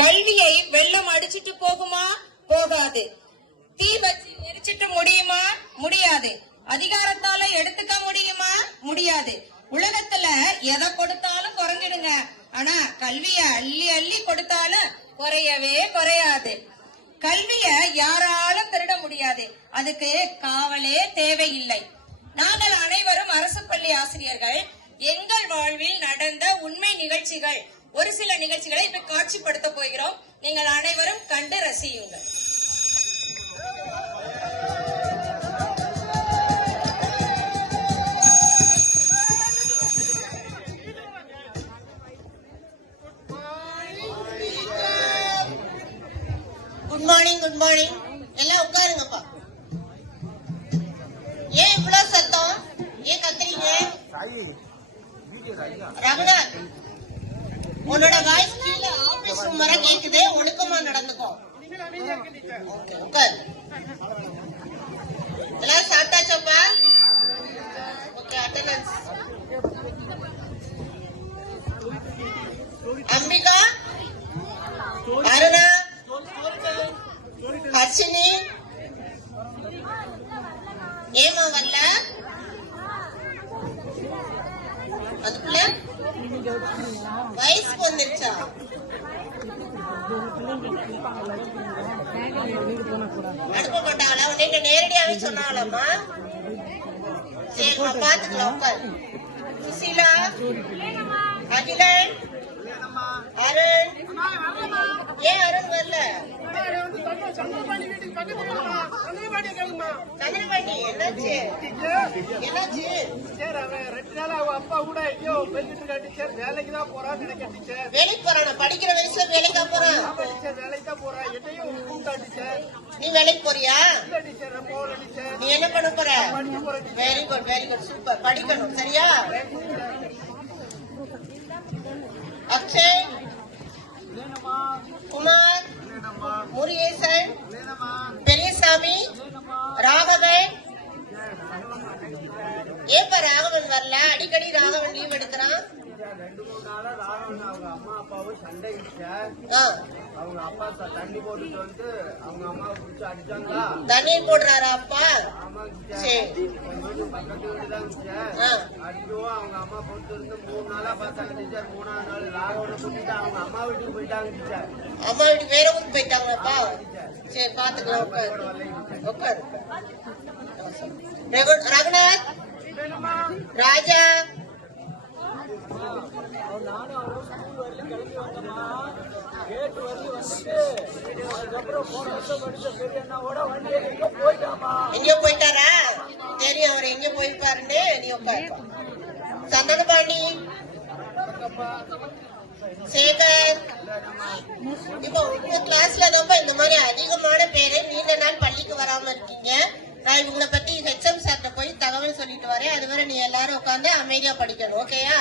கல்வியை வெள்ளம் அடிச்சிட்டு போகுமா? போகாது. தீ வச்சு எரிச்சிட்டு முடியுமா? முடியாது. அதிகாரத்தால எடுத்துக்க முடியுமா? முடியாது. உலகத்துல எதை கொடுத்தாலும் குறைஞ்சிடுங்க, ஆனா கல்விய அள்ளி அள்ளி கொடுத்தாலும் குறையவே குறையாது. கல்விய யாராலும் திருட முடியாது, அதுக்கு காவலே தேவையில்லை. நாங்கள் அனைவரும் அரசு பள்ளி ஆசிரியர்கள். எங்கள் வாழ்வில் நடந்த உண்மை நிகழ்ச்சிகள், ஒரு சில நிகழ்ச்சிகளை இப்ப காட்சிப்படுத்த போகிறோம். நீங்கள் அனைவரும் கண்டு ரசியுங்கள். Good morning, good morning. எல்லாம் உட்காருங்கப்பா. ஏன் இவ்வளவு சத்தம்? ஏன் கத்துறீங்க? ரகுநாத், உன்னோட வாய்ஸ் கீழ ஆபீஸ் ரூம் வர கேக்குது. ஒழுக்கமா நடந்துக்கோ. உட்காரு. எல்லாம் சாப்பிட்டாச்சப்பா? Okay, attendance. அம்பிகா, அருணா, ஹர்ஷினி, ஏமா வரல? அதுக்குள்ள வயசுக்கு வந்துருச்சா? அனுப்ப மாட்டாங்களா? உன்கிட்ட நேரடியாவே சொன்னாங்களாமா? சரிம்மா, பாத்துக்கலாம். உட்காரு. சுசீலா, அகிலன், அருண். ஏன் அருண் வரல? சந்திரபாண்டி, என்னாச்சு? என்னாச்சு? அப்பா கூட எங்கேயோ டீச்சர் வேலைக்கு தான் போறான்னு நினைக்கிறேன். டீச்சர் வேலைக்கு போறானா? படிக்கிற வயசுல வேலைக்கா போறான்? வேலைக்கு தான் போறா. என்னையும் கூப்பிட்டா டீச்சர். நீ வேலைக்கு போறியா? டீச்சர் போற டீச்சர். நீ என்ன பண்ண போற? Very good, very good, super. படிக்கணும், சரியா? அக்ஷய், குமார், முருகேசன், பெரியசாமி, ராகவன். ஏப்பா ராகவன் வரல? அடிக்கடி ராகவன் லீவ் எடுக்கிறான். 2-3 நாளா ராகவன் அவங்க அம்மா அப்பாவும் சண்டை. அவங்க அப்பா தண்ணி போட்டுட்டு வந்து அவங்க அம்மாவை பிடிச்சி அடிச்சாங்களா? தண்ணீர் போடுறாரா அப்பா? சரி, பக்கத்து வீடுதான் அடிக்கவும் அவங்க அம்மா போட்டு இருந்து 3 நாளா பார்த்தாங்க டீச்சர். 3ஆவது நாள் ராகவனை கூட்டிட்டு அவங்க அம்மா வீட்டுக்கு போயிட்டாங்க டீச்சர். அம்மா வீட்டுக்கு வேற ஊருக்கு போயிட்டாங்களாப்பா? சரி, பாத்துக்கலாம். உட்காரு. ரகுநாத், ராஜா, எங்க போயிட்டாரா? தெரியும் அவர் எங்க போயிருப்பாருன்னு. நீ உட்காரு. சந்தனபாண்டி, சேகர். இப்போ உங்க கிளாஸ்ல தான் இந்த மாதிரி அதிகமான பேரு நீண்ட நாள் பள்ளிக்கு வராம இருக்கீங்க. நான் இவங்களை பத்தி ஹெச்எம் சார்ட்ட போய் தகவல் சொல்லிட்டு வரேன். அதுவரை நீ எல்லாரும் உட்காந்து அமைதியா படிக்கணும், ஓகேயா?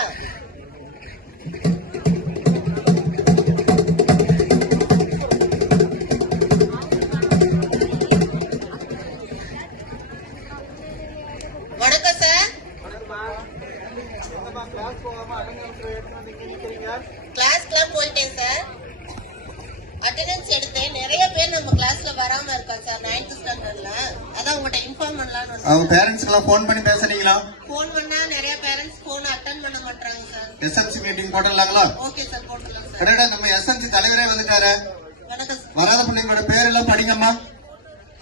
வணக்கம் சார். கிளாஸ்க்குலாம் போயிட்டேன் சார். அட்டெண்டன்ஸ் எடுத்தேன். நிறைய பேர் நம்ம கிளாஸ்ல வராம இருக்காங்க சார், 9th ஸ்டாண்டர்ட்ல. அதான் உங்கள்கிட்ட இன்ஃபார்ம் பண்ணலாம்னு. அவங்க பேரண்ட்ஸ்க்குலாம் ஃபோன் பண்ணி பேசுறீங்களா? ஃபோன் பண்ணா நிறைய பேரண்ட்ஸ் ஃபோன் அட்டெண்ட் பண்ண மாட்டாங்க சார். எஸ்எம்சி மீட்டிங் போட்டுடலாங்களா? ஓகே சார், போட்டுடலாம் சார். உடனே நம்ம எஸ்எம்சி தலைவரே வந்துட்டாரு. வணக்கம். வராத பிள்ளைங்களோட பேரெல்லாம் படிங்கம்மா.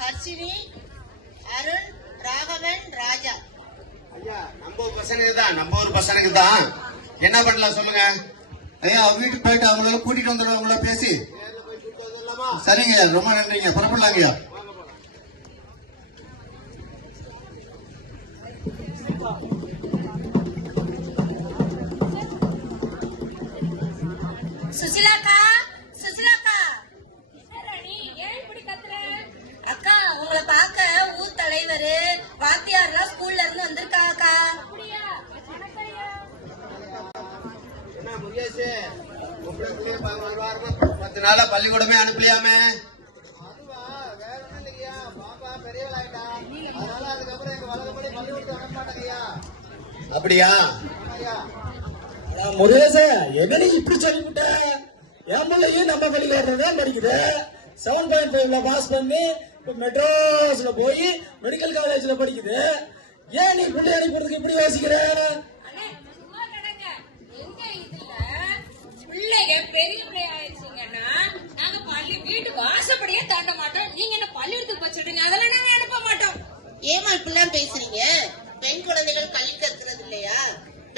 ஹர்ஷினி, அருண், ராகவன், ராஜா. ஐயா, நம்ம ஒரு பசங்களுக்கு தான் என்ன பண்ணலாம் சொல்லுங்க? ஐயா, அவங்க வீட்டுக்கு போயிட்டு அவங்கள கூட்டிட்டு வந்துடுவோம். அவங்கள பேசி. சரிங்க, ரொம்ப நன்றிங்க. புறப்படலாங்கய்யா. சுசிலாக்கா, சுசிலாக்கா, ஏன் இப்படி கத்துற? அக்கா, உங்களை பார்க்க ஊர் தலைவர் வாத்தியார்லாம் ஸ்கூல்ல இருந்து வந்திருக்காக்கா. என்ன முருகேஷ், 10 நாளா பள்ளிக்கூடமே அனுப்பலையாமே? அதுவா வேற ஒண்ணும் இல்லையா? பாப்பா பெரியவளாயிட்டா, அதனால அதுக்கப்புறம் எங்க வளர்ந்தபடி பள்ளிக்கூடத்தை அனுப்ப மாட்டாங்கய்யா. அப்படியா? ஐயா, முருகேச, எவனை இப்படி சொல்லிவிட்ட? என் பிள்ளையும் நம்ம பள்ளிக்கூடத்துல தான் படிக்குது. 7.5 பாஸ் பண்ணி இப்ப மெட்ராஸ்ல போய் மெடிக்கல் காலேஜ்ல படிக்குது. ஏன் நீ பிள்ளை அனுப்புறதுக்கு இப்படி யோசிக்கிற? பிள்ளைங்க பெரிய பிள்ளை ஆயிடுச்சுங்கன்னா நாங்க பள்ளி வீட்டு வாசப்படியே தாண்ட மாட்டோம். நீங்க என்ன பள்ளிக்கூடத்துக்கு வச்சுடுங்க, அதெல்லாம் நாங்க அனுப்ப மாட்டோம். ஏமா இப்படிலாம் பேசுறீங்க? பெண் குழந்தைகள் கல்வி கற்கிறது இல்லையா?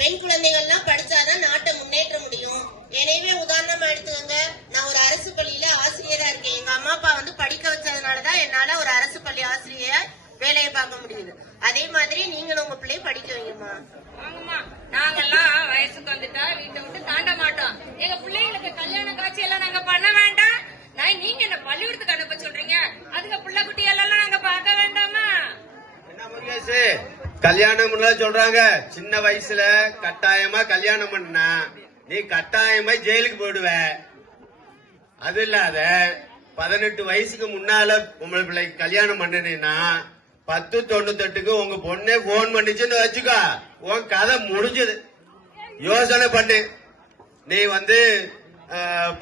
பெண் குழந்தைகள்லாம் படிச்சாதான் நாட்டை முன்னேற்ற முடியும். எனவே உதாரணமா எடுத்துக்கோங்க, நான் ஒரு அரசு பள்ளியில ஆசிரியரா இருக்கேன். எங்க அம்மா அப்பா வந்து படிக்க வச்சதுனாலதான் என்னால ஒரு அரசு பள்ளி ஆசிரியர் வேலையை பார்க்க முடியுது. அதே மாதிரி நீங்களும் உங்க பிள்ளைய படிக்க வைங்கம்மா. வாங்கம்மா, நாங்கெல்லாம் வயசுக்கு வந்துட்டா வீட்டை விட்டு தாண்ட மாட்டோம். எங்க பிள்ளைங்களுக்கு கல்யாண காட்சி எல்லாம் நாங்க பண்ண வேண்டாம். நீங்க என்ன பள்ளிக்கூடத்துக்கு அனுப்ப சொல்றீங்க? அதுங்க பிள்ளை குட்டி எல்லாம் நாங்க பார்க்க வேண்டாமா? என்ன முருகேஷ், கல்யாணம் சொல்றாங்க. சின்ன வயசுல கட்டாயமா கல்யாணம் பண்ணா நீ கட்டாயமா ஜெயிலுக்கு போயிடுவ. அது இல்லாத 18 வயசுக்கு முன்னால உங்களை பிள்ளைக்கு கல்யாணம் பண்ணனா 10:98க்கு உங்க பொண்ணே போன் பண்ணிச்சுன்னு வச்சுக்கோ, உன் கதை முடிஞ்சது. யோசனை பண்ணு. நீ வந்து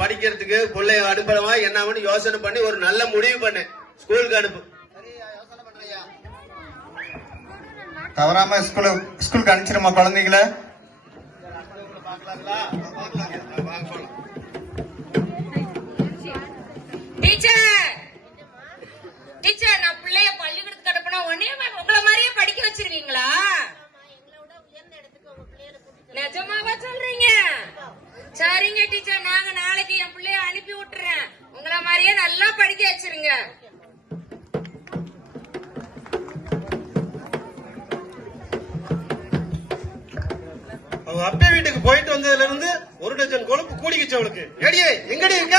படிக்கிறதுக்கு பிள்ளைய அனுப்புறவா என்ன யோசனை பண்ணி ஒரு நல்ல முடிவு பண்ணு. ஸ்கூலுக்கு அனுப்பு. தவறாம ஸ்கூலுக்கு அனுப்பிச்சிருமா குழந்தைங்கள. டீச்சர், நான் பிள்ளைய பள்ளிக்கூடத்துக்கு அனுப்பினா உடனே உங்களை மாதிரியே படிக்க வச்சிருவீங்களா? நிஜமாவா சொல்றீங்க? சரிங்க டீச்சர், நாங்க நாளைக்கு என் பிள்ளைய அனுப்பி விட்டுறேன். உங்களை மாதிரியே நல்லா படிக்க வச்சிருங்க. அவங்க அப்பா வீட்டுக்கு போயிட்டு வந்ததுல இருந்து 1 டஜன் கொழுப்பு கூடிக்கிச்சு அவளுக்கு. எடியே எங்கடி இருக்க?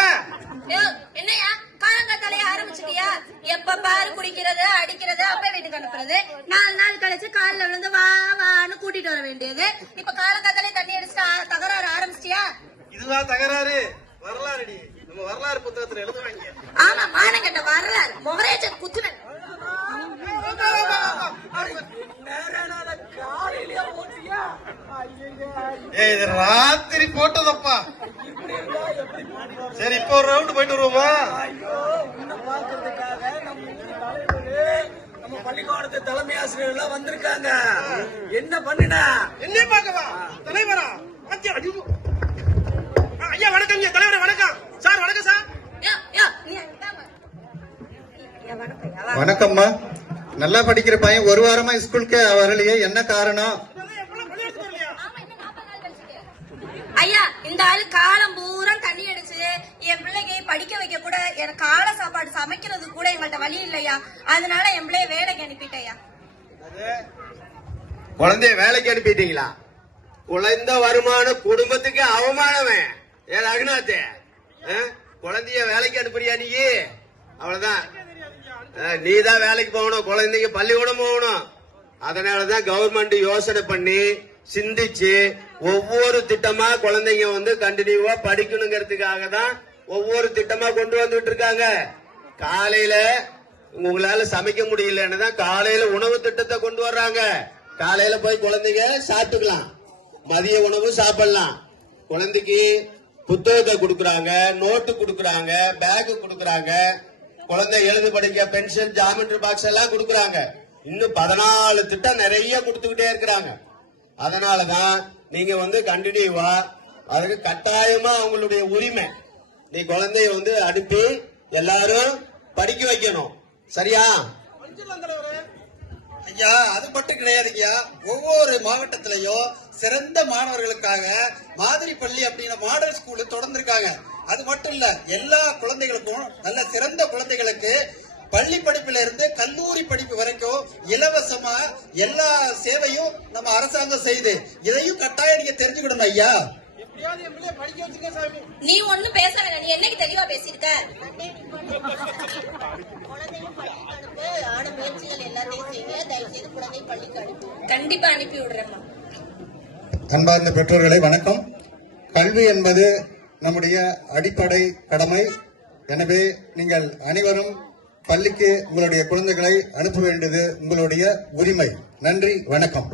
என்னையா காலங்காத்தாலே ஆரம்பிச்சிட்டியா? எப்ப பாரு குடிக்கிறது, அடிக்கிறது, அப்பா வீட்டுக்கு அனுப்புறது. 4 நாள் கழிச்சு காலில் விழுந்து வா வான்னு கூட்டிட்டு வர வேண்டியது. இப்ப காலங்காத்தாலே தண்ணி அடிச்சு தகராறு ஆரம்பிச்சிட்டியா? இதுதான் தகராறு. வரலாறு நம்ம வரலாறு புத்தகத்துல எழுதுவாங்க. ஆமா, மானங்கட்ட வரலாறு முகரேஜ குத்துன. இது ராத்திரி போட்டதப்பா. சரி, இப்போ ஒரு ரவுண்ட் போயிட்டு வருவோமா? நம்ம பள்ளிக்கூடத்து தலைமை ஆசிரியர் எல்லாம் வந்திருக்காங்க. என்ன பண்ணுனா என்ன பாக்கவா தலைவரா? ஐயா வணக்கம். தலைவரே வணக்கம். சார் வணக்கம் சார். வணக்கம்மா. நல்லா படிக்கிற பையன் 1 வாரமா ஸ்கூலுக்கு வரலையே, என்ன காரணம்? ஐயா, இந்த ஆளு காலம் பூரா தண்ணி அடிச்சு என் பிள்ளைக்கு படிக்க வைக்க கூட எனக்கு காலை சாப்பாடு சமைக்கிறது கூட எங்கள்கிட்ட வழி இல்லையா. அதனால என் பிள்ளைய வேலைக்கு அனுப்பிட்டேயா. குழந்தைய வேலைக்கு அனுப்பிட்டீங்களா? குழந்தை வருமான குடும்பத்துக்கு அவமானவன். ஏ ரகுநாத், குழந்தைய வேலைக்கு அனுப்புறியா நீ? அவ்வளவுதான். நீதான் வேலைக்கு போகணும், குழந்தைங்க பள்ளிக்கூடம் போகணும். அதனாலதான் கவர்மெண்ட் யோசனை பண்ணி சிந்திச்சு ஒவ்வொரு திட்டமா குழந்தைங்க வந்து கண்டினியூவா படிக்கணுங்கிறதுக்காக தான் ஒவ்வொரு திட்டமா கொண்டு வந்துட்டு இருக்காங்க. காலையில உங்களால சமைக்க முடியலன்னு தான் காலையில உணவு திட்டத்தை கொண்டு வர்றாங்க. காலையில போய் குழந்தைங்க சாப்பிட்டுக்கலாம், மதிய உணவு சாப்பிடலாம். குழந்தைக்கு புத்தகத்தை கொடுக்கறாங்க, நோட்டு கொடுக்கறாங்க, பேக் கொடுக்கறாங்க, குழந்தை எழுது படிக்க பென்ஷன், ஜாமெட்ரி பாக்ஸ் எல்லாம் கொடுக்கறாங்க. இன்னும் 14 திட்டம் நிறைய கொடுத்துக்கிட்டே இருக்கிறாங்க. அதனாலதான் நீங்க வந்து கண்டினியூவா அதுக்கு கட்டாயமா அவங்களுடைய உரிமை. நீ குழந்தைய வந்து அனுப்பி எல்லாரும் படிக்க வைக்கணும். சரியா? ஐயா, அது மட்டும் கிடையாதுங்கய்யா. ஒவ்வொரு மாவட்டத்திலையும் சிறந்த மாணவர்களுக்காக மாதிரி பள்ளி அப்படின்னு மாடல் ஸ்கூல் தொடர்ந்திருக்காங்க. அது மட்டும் இல்ல, எல்லா குழந்தைகளுக்கும் நல்ல சிறந்த குழந்தைகளுக்கு பள்ளி படிப்புல இருந்து கல்லூரி படிப்பு வரைக்கும் இலவசமா எல்லா சேவையும் நம்ம அரசாங்கம் செய்து. இதையும் கட்டாயம் நீங்க தெரிஞ்சுக்கணும் ஐயா. நீ ஒண்ணும் பேச வேணாம். நீ என்னைக்கு தெளிவா பேசியிருக்க? குழந்தைங்க பள்ளிக்கு அனுப்பு, ஆன முயற்சிகள் எல்லாத்தையும் செய்யுங்க. தயவு செய்து குழந்தைய பள்ளிக்கு அனுப்பு. கண்டிப்பா அனுப்பி விடுறேம்மா. அன்பார்ந்த பெற்றோர்களை வணக்கம். கல்வி என்பது நம்முடைய அடிப்படை கடமை. எனவே நீங்கள் அனைவரும் பள்ளிக்கு உங்களுடைய குழந்தைகளை அனுப்ப வேண்டியது உங்களுடைய உரிமை. நன்றி, வணக்கம்.